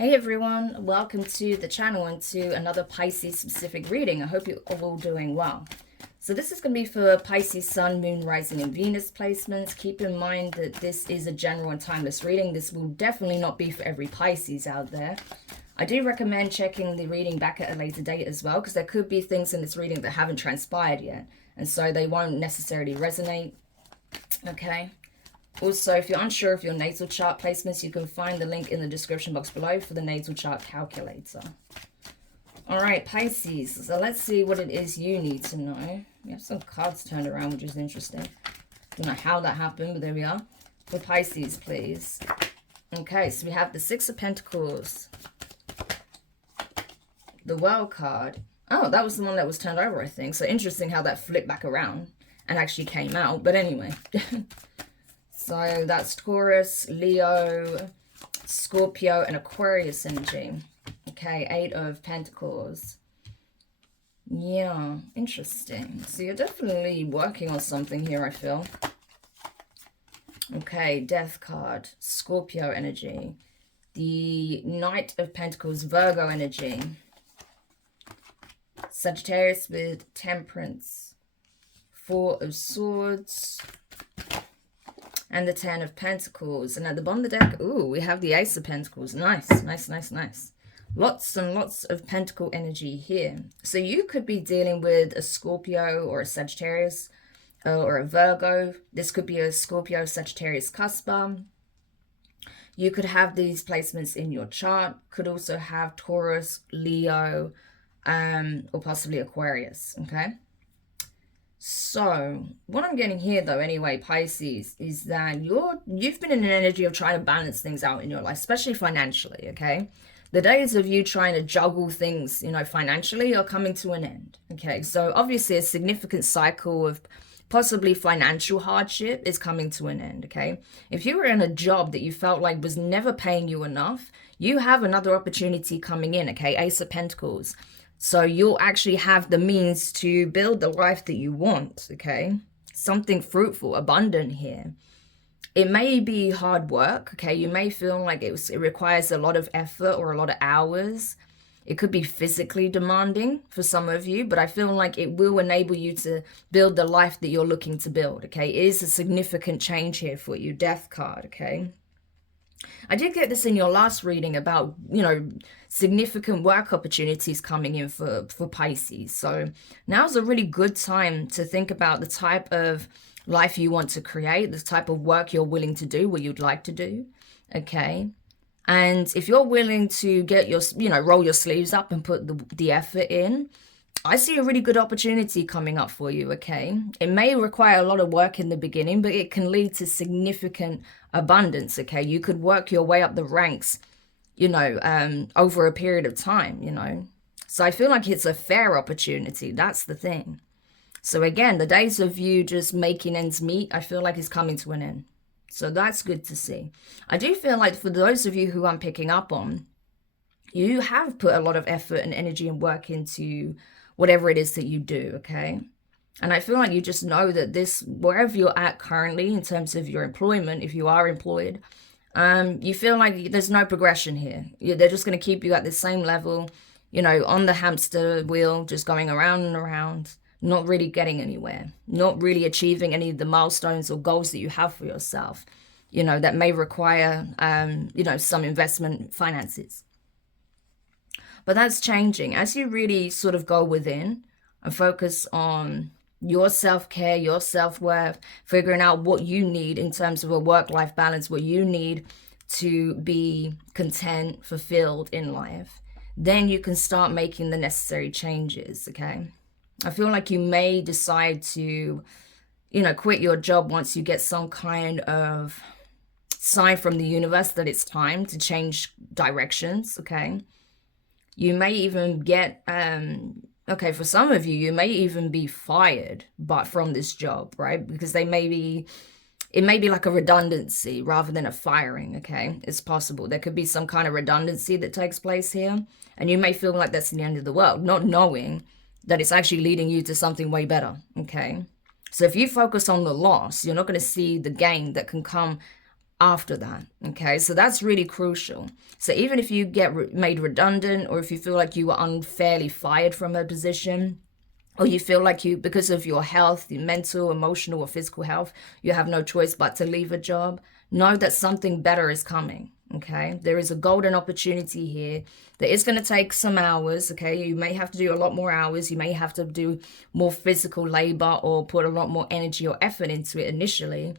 Hey everyone, welcome to the channel and to another Pisces specific reading. I hope you're all doing well. So this is going to be for Pisces Sun, Moon, Rising and Venus placements. Keep in mind that this is a general and timeless reading. This will definitely not be for every Pisces out there. I do recommend checking the reading back at a later date as well, because there could be things in this reading that haven't transpired yet, and so they won't necessarily resonate. Okay. Also, if you're unsure of your natal chart placements, you can find the link in the description box below for the natal chart calculator. All right, Pisces. So let's see what it is you need to know. We have some cards turned around, which is interesting. Don't know how that happened, but there we are. For Pisces, please. Okay, so we have the Six of Pentacles. The World card. Oh, that was the one that was turned over, I think. So interesting how that flipped back around and actually came out. But anyway. So that's Taurus, Leo, Scorpio, and Aquarius energy. Okay, Eight of Pentacles. Yeah, interesting. So you're definitely working on something here, I feel. Okay, Death card, Scorpio energy. The Knight of Pentacles, Virgo energy. Sagittarius with Temperance. Four of Swords. And the Ten of Pentacles. And at the bottom of the deck, ooh, we have the Ace of Pentacles. Nice, nice, nice, nice. Lots and lots of Pentacle energy here. So you could be dealing with a Scorpio or a Sagittarius or a Virgo. This could be a Scorpio, Sagittarius cusp. You could have these placements in your chart. Could also have Taurus, Leo, or possibly Aquarius, okay? So what I'm getting here though anyway, Pisces, is that you've been in an energy of trying to balance things out in your life, especially financially, okay? The days of you trying to juggle things, you know, financially are coming to an end, okay? So obviously a significant cycle of possibly financial hardship is coming to an end, okay? If you were in a job that you felt like was never paying you enough, you have another opportunity coming in, okay? Ace of Pentacles. So you'll actually have the means to build the life that you want, okay? Something fruitful, abundant here. It may be hard work, okay? You may feel like it requires a lot of effort or a lot of hours. It could be physically demanding for some of you, but I feel like it will enable you to build the life that you're looking to build, okay? It is a significant change here for you, Death card, okay? I did get this in your last reading about, you know, significant work opportunities coming in for Pisces. So now's a really good time to think about the type of life you want to create, the type of work you're willing to do, what you'd like to do, okay? And if you're willing to get your, you know, roll your sleeves up and put the effort in, I see a really good opportunity coming up for you, okay? It may require a lot of work in the beginning, but it can lead to significant abundance, okay? You could work your way up the ranks, you know, over a period of time, you know? So I feel like it's a fair opportunity. That's the thing. So again, the days of you just making ends meet, I feel like is coming to an end. So that's good to see. I do feel like for those of you who I'm picking up on, you have put a lot of effort and energy and work into whatever it is that you do, okay? And I feel like you just know that this, wherever you're at currently in terms of your employment, if you are employed, you feel like there's no progression here. They're just going to keep you at the same level, you know, on the hamster wheel, just going around and around, not really getting anywhere, not really achieving any of the milestones or goals that you have for yourself, you know, that may require, you know, some investment finances. But that's changing as you really sort of go within and focus on your self-care, your self-worth, figuring out what you need in terms of a work-life balance, what you need to be content, fulfilled in life. Then you can start making the necessary changes, okay? I feel like you may decide to, you know, quit your job once you get some kind of sign from the universe that it's time to change directions, okay? You may even get, okay, for some of you, you may even be fired from this job, right? Because it may be like a redundancy rather than a firing, okay? It's possible. There could be some kind of redundancy that takes place here. And you may feel like that's the end of the world, not knowing that it's actually leading you to something way better, okay? So if you focus on the loss, you're not going to see the gain that can come after that. Okay, so that's really crucial. So even if you get made redundant, or if you feel like you were unfairly fired from a position, or you feel like you, because of your health, your mental, emotional, or physical health, you have no choice but to leave a job, know that something better is coming. Okay, there is a golden opportunity here that is going to take some hours. Okay, you may have to do a lot more hours, you may have to do more physical labor or put a lot more energy or effort into it initially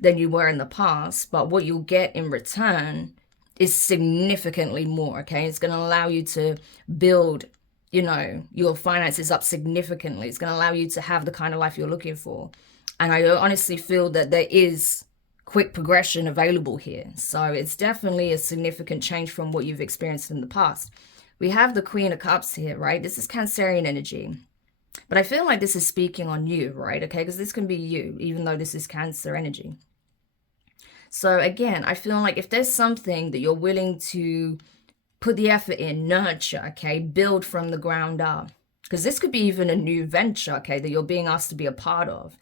than you were in the past, but what you'll get in return is significantly more. Okay, it's going to allow you to build, you know, your finances up significantly. It's going to allow you to have the kind of life you're looking for. And I honestly feel that there is quick progression available here. So it's definitely a significant change from what you've experienced in the past. We have the Queen of Cups here, right? This is Cancerian energy. But I feel like this is speaking on you, right? Okay, because this can be you, even though this is Cancer energy. So again, I feel like if there's something that you're willing to put the effort in, nurture, okay, build from the ground up, because this could be even a new venture, okay, that you're being asked to be a part of.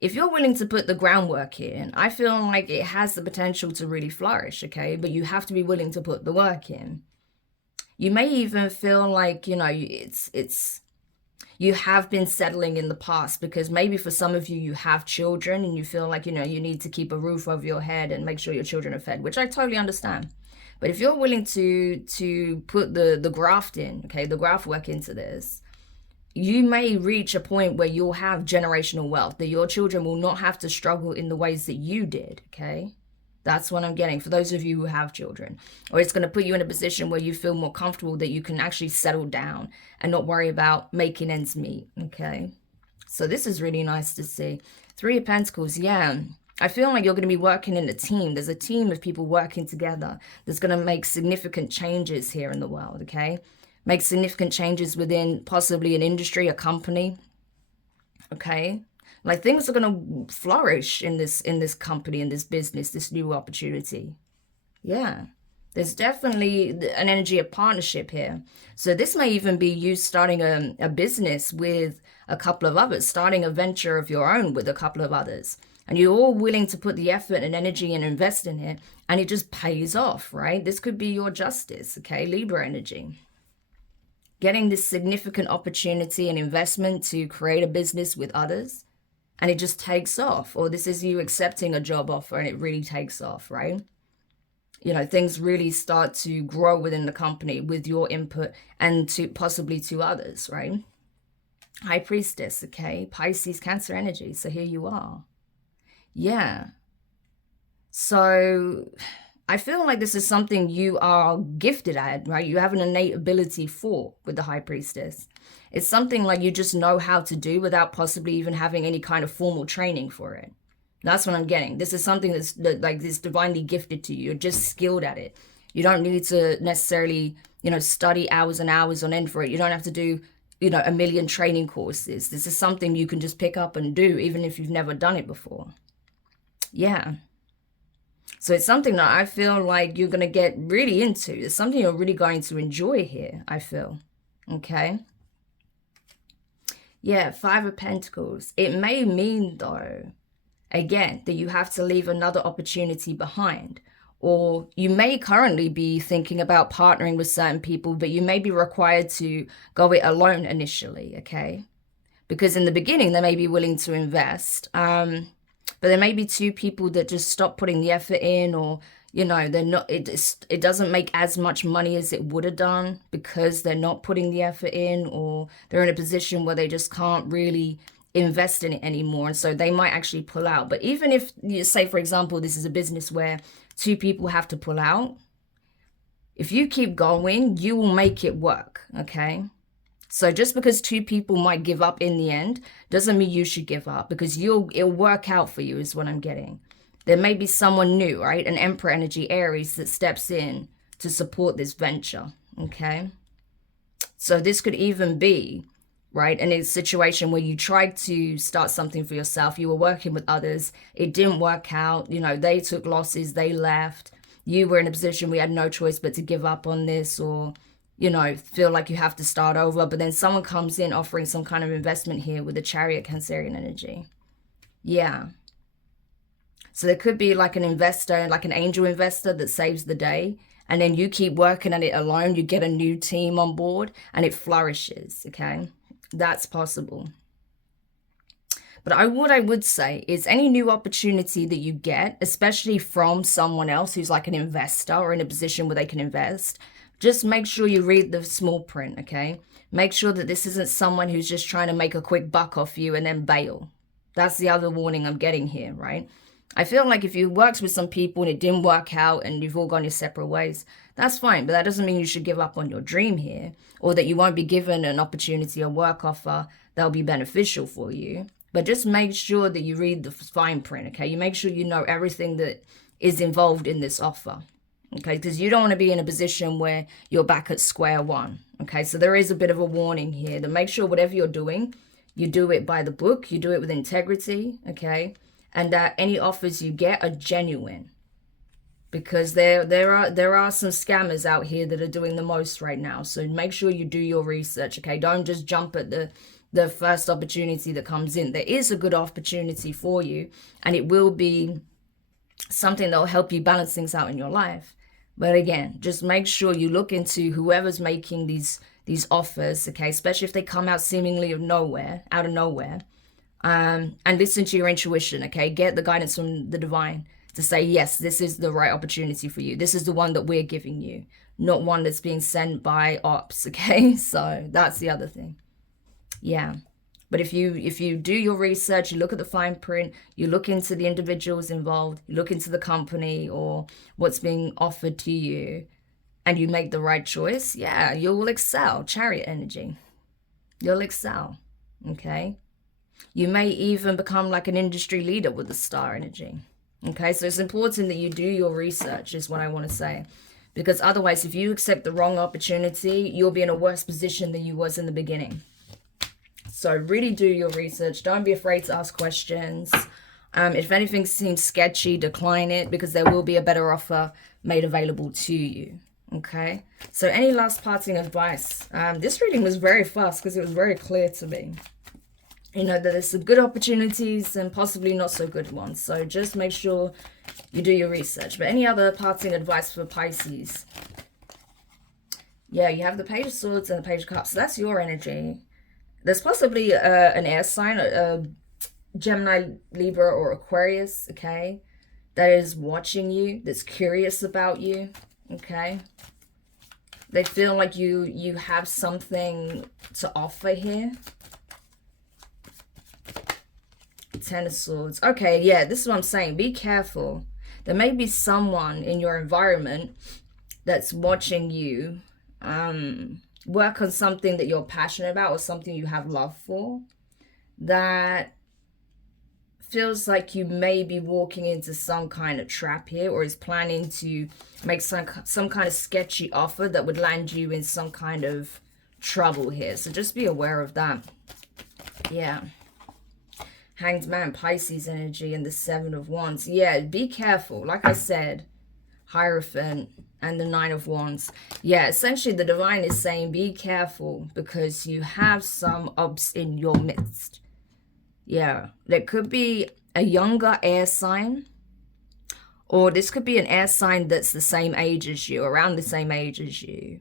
If you're willing to put the groundwork in, I feel like it has the potential to really flourish, okay, but you have to be willing to put the work in. You may even feel like, you know, you have been settling in the past, because maybe for some of you, you have children and you feel like, you know, you need to keep a roof over your head and make sure your children are fed, which I totally understand. But if you're willing to put the graft in, okay, the graft work into this, you may reach a point where you'll have generational wealth, that your children will not have to struggle in the ways that you did, okay? That's what I'm getting for those of you who have children. Or it's going to put you in a position where you feel more comfortable, that you can actually settle down and not worry about making ends meet, okay? So this is really nice to see. Three of Pentacles, yeah. I feel like you're going to be working in a team. There's a team of people working together that's going to make significant changes here in the world, okay? Make significant changes within possibly an industry, a company, okay? Like things are going to flourish in this company, in this business, this new opportunity. Yeah, there's definitely an energy of partnership here. So this may even be you starting a business with a couple of others, starting a venture of your own with a couple of others. And you're all willing to put the effort and energy and invest in it, and it just pays off, right? This could be your justice, okay? Libra energy. Getting this significant opportunity and investment to create a business with others, and it just takes off. Or this is you accepting a job offer and it really takes off, right? You know, things really start to grow within the company with your input and to possibly to others, right? High Priestess, okay? Pisces, Cancer energy. So here you are. Yeah. So I feel like this is something you are gifted at, right? You have an innate ability for with the High Priestess. It's something like you just know how to do without possibly even having any kind of formal training for it. That's what I'm getting. This is something that's divinely gifted to you. You're just skilled at it. You don't need to necessarily, you know, study hours and hours on end for it. You don't have to do, you know, a million training courses. This is something you can just pick up and do, even if you've never done it before. Yeah. So it's something that I feel like you're going to get really into. It's something you're really going to enjoy here, I feel. Okay. Yeah, Five of Pentacles. It may mean, though, again, that you have to leave another opportunity behind. Or you may currently be thinking about partnering with certain people, but you may be required to go it alone initially, okay? Because in the beginning, they may be willing to invest. But there may be two people that just stop putting the effort in, or, you know, they're not, it doesn't make as much money as it would have done because they're not putting the effort in, or they're in a position where they just can't really invest in it anymore. And so they might actually pull out. But even if you say, for example, this is a business where two people have to pull out, if you keep going, you will make it work, okay? So just because two people might give up in the end doesn't mean you should give up, because it'll work out for you is what I'm getting. There may be someone new, right? An Emperor energy, Aries, that steps in to support this venture, okay? So this could even be, right, in a situation where you tried to start something for yourself. You were working with others. It didn't work out. You know, they took losses. They left. You were in a position where you had no choice but to give up on this, or, you know, feel like you have to start over. But then someone comes in offering some kind of investment here with the Chariot, Cancerian energy. Yeah. So there could be like an investor, like an angel investor that saves the day. And then you keep working at it alone. You get a new team on board and it flourishes, okay? That's possible. But what I would say is any new opportunity that you get, especially from someone else who's like an investor or in a position where they can invest, just make sure you read the small print, okay? Make sure that this isn't someone who's just trying to make a quick buck off you and then bail. That's the other warning I'm getting here, right? I feel like if you worked with some people and it didn't work out and you've all gone your separate ways, that's fine. But that doesn't mean you should give up on your dream here, or that you won't be given an opportunity or work offer that'll be beneficial for you. But just make sure that you read the fine print, okay? You make sure you know everything that is involved in this offer, okay? Because you don't want to be in a position where you're back at square one, okay? So there is a bit of a warning here to make sure whatever you're doing, you do it by the book, you do it with integrity, okay? And that any offers you get are genuine. Because there are some scammers out here that are doing the most right now. So make sure you do your research, okay? Don't just jump at the first opportunity that comes in. There is a good opportunity for you, and it will be something that will help you balance things out in your life. But again, just make sure you look into whoever's making these offers, okay? Especially if they come out seemingly out of nowhere. And listen to your intuition, okay? Get the guidance from the divine to say, yes, this is the right opportunity for you. This is the one that we're giving you, not one that's being sent by ops, okay? So that's the other thing. Yeah. But if you do your research, you look at the fine print, you look into the individuals involved, you look into the company or what's being offered to you, and you make the right choice, yeah, you will excel. Chariot energy. You'll excel, okay? You may even become like an industry leader with the star energy. Okay, so it's important that you do your research is what I want to say. Because otherwise, if you accept the wrong opportunity, you'll be in a worse position than you was in the beginning. So really do your research. Don't be afraid to ask questions. If anything seems sketchy, decline it, because there will be a better offer made available to you. Okay, so any last parting advice? This reading was very fast because it was very clear to me. You know, that there's some good opportunities and possibly not so good ones. So just make sure you do your research. But any other parting advice for Pisces? Yeah, you have the Page of Swords and the Page of Cups. So that's your energy. There's possibly an air sign, a Gemini, Libra, or Aquarius, okay? That is watching you, that's curious about you, okay? They feel like you have something to offer here. Ten of Swords. Okay, yeah, this is what I'm saying. Be careful. There may be someone in your environment that's watching you work on something that you're passionate about or something you have love for, that feels like you may be walking into some kind of trap here, or is planning to make some kind of sketchy offer that would land you in some kind of trouble here. So just be aware of that. Yeah. Hanged Man, Pisces energy, and the Seven of Wands. Yeah, be careful. Like I said, Hierophant and the Nine of Wands. Yeah, essentially the divine is saying be careful because you have some obs in your midst. Yeah, there could be a younger air sign, or this could be an air sign that's the same age as you, around the same age as you,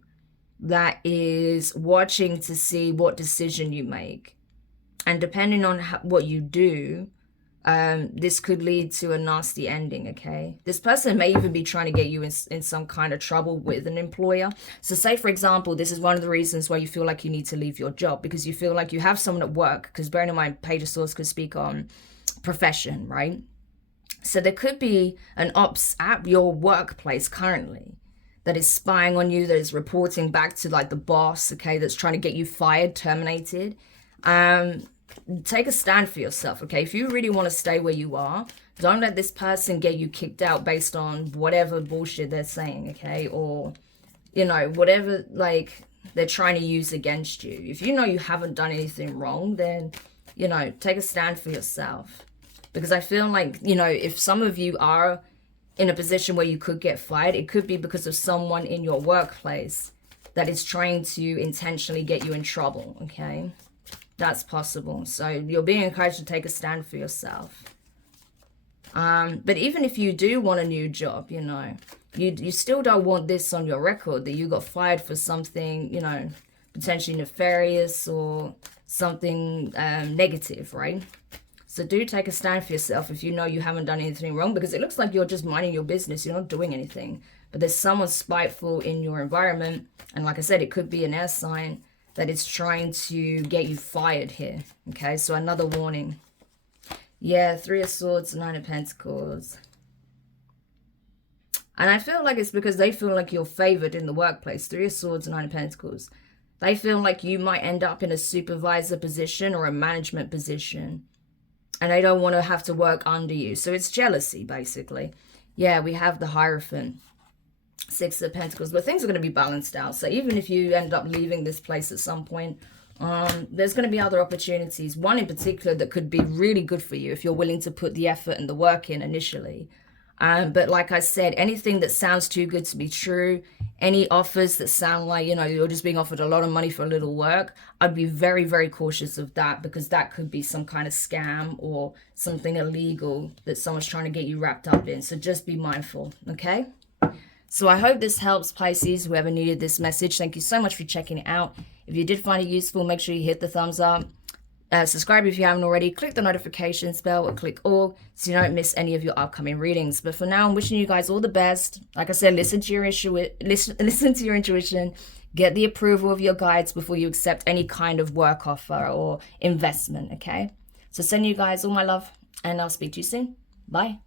that is watching to see what decision you make. And depending on what you do, this could lead to a nasty ending, okay? This person may even be trying to get you in some kind of trouble with an employer. So say, for example, this is one of the reasons why you feel like you need to leave your job, because you feel like you have someone at work, because bearing in mind, Page of Swords could speak on profession, right? So there could be an ops at your workplace currently that is spying on you, that is reporting back to like the boss, okay, that's trying to get you fired, terminated. Take a stand for yourself, okay? If you really want to stay where you are, don't let this person get you kicked out based on whatever bullshit they're saying, okay? Or, you know, whatever, like, they're trying to use against you. If you know you haven't done anything wrong, then, you know, take a stand for yourself. Because I feel like, you know, if some of you are in a position where you could get fired, it could be because of someone in your workplace that is trying to intentionally get you in trouble, okay? That's possible. So you're being encouraged to take a stand for yourself. But even if you do want a new job, you know, you still don't want this on your record that you got fired for something, you know, potentially nefarious or something negative, right? So do take a stand for yourself if you know you haven't done anything wrong, because it looks like you're just minding your business. You're not doing anything. But there's someone spiteful in your environment. And like I said, it could be an air sign that is trying to get you fired here. Okay, so another warning. Yeah, Three of Swords, Nine of Pentacles. And I feel like it's because they feel like you're favored in the workplace. Three of Swords, Nine of Pentacles. They feel like you might end up in a supervisor position or a management position. And they don't want to have to work under you. So it's jealousy, basically. Yeah, we have the Hierophant. Six of Pentacles. But things are going to be balanced out. So even if you end up leaving this place at some point, there's going to be other opportunities. One in particular that could be really good for you if you're willing to put the effort and the work in initially. But like I said, anything that sounds too good to be true, any offers that sound like, you know, you're just being offered a lot of money for a little work, I'd be very, very cautious of that, because that could be some kind of scam or something illegal that someone's trying to get you wrapped up in. So just be mindful, okay? So I hope this helps, Pisces, whoever needed this message. Thank you so much for checking it out. If you did find it useful, make sure you hit the thumbs up. Subscribe if you haven't already. Click the notifications bell or click all so you don't miss any of your upcoming readings. But for now, I'm wishing you guys all the best. Like I said, listen to your listen to your intuition. Get the approval of your guides before you accept any kind of work offer or investment, okay? So send you guys all my love, and I'll speak to you soon. Bye.